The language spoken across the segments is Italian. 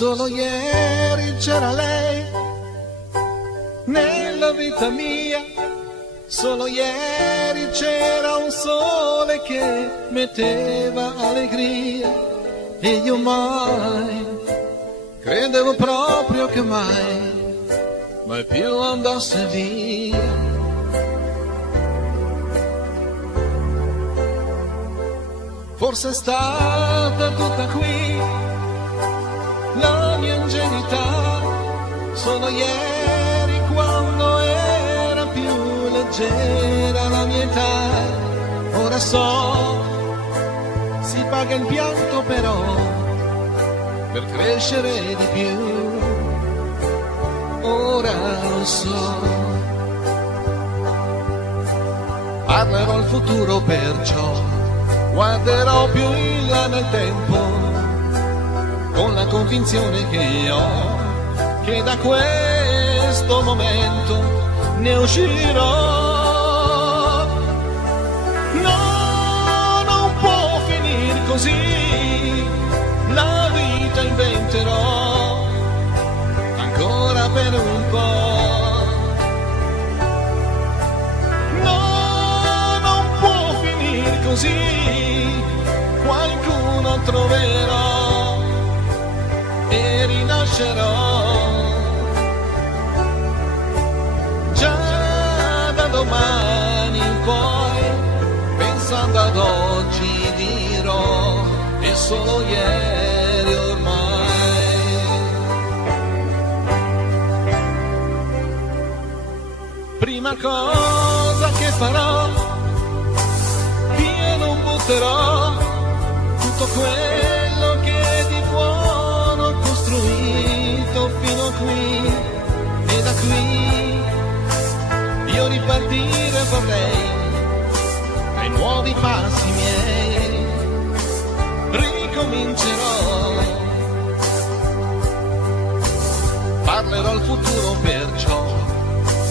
Solo ieri c'era lei nella vita mia, solo ieri c'era un sole che metteva allegria e io mai credevo proprio che mai più andasse via. Forse è stata tutta qui la mia ingenuità, solo ieri quando era più leggera la mia età. Ora so, si paga il pianto però per crescere di più. Ora lo so, parlerò al futuro perciò, guarderò più in là nel tempo, con la convinzione che ho, che da questo momento ne uscirò. No, non può finire così, la vita inventerò ancora per un po'. No, non può finire così, qualcuno troverò e rinascerò. Già da domani in poi, pensando ad oggi dirò, è solo ieri ormai. Prima cosa che farò, via non butterò tutto quello che di buono ho costruito fino a qui, e da qui io ripartire vorrei ai nuovi passi miei, ricomincerò, parlerò al futuro perciò,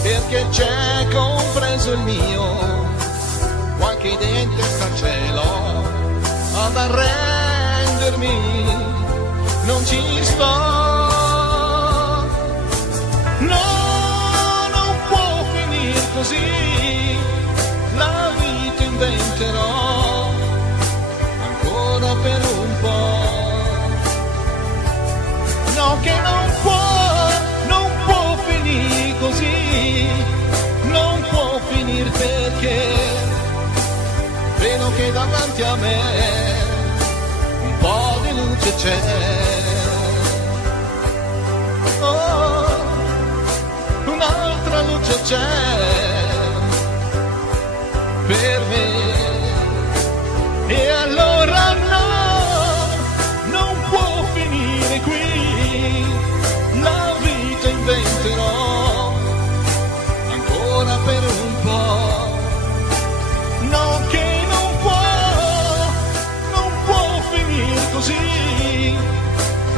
perché c'è compreso il mio, qualche idea in testa ce l'ho, ad arrendermi non ci sto. No, non può finire così, la vita inventerò ancora per un po'. No, che non può finire così, non può finire perché vedo che davanti a me un po' di luce c'è. Oh, un'altra luce c'è per me. E allora no, non può finire qui, la vita inventerò ancora per un po'. No, che non può finire così,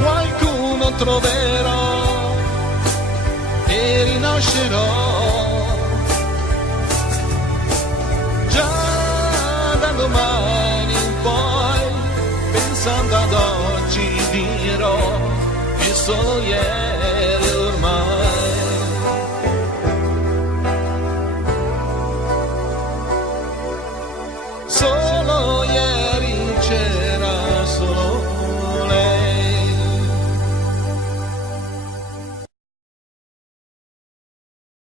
qualcuno troverò e rinascerò. Già da domani in poi, pensando ad oggi dirò, è solo ieri ormai. Solo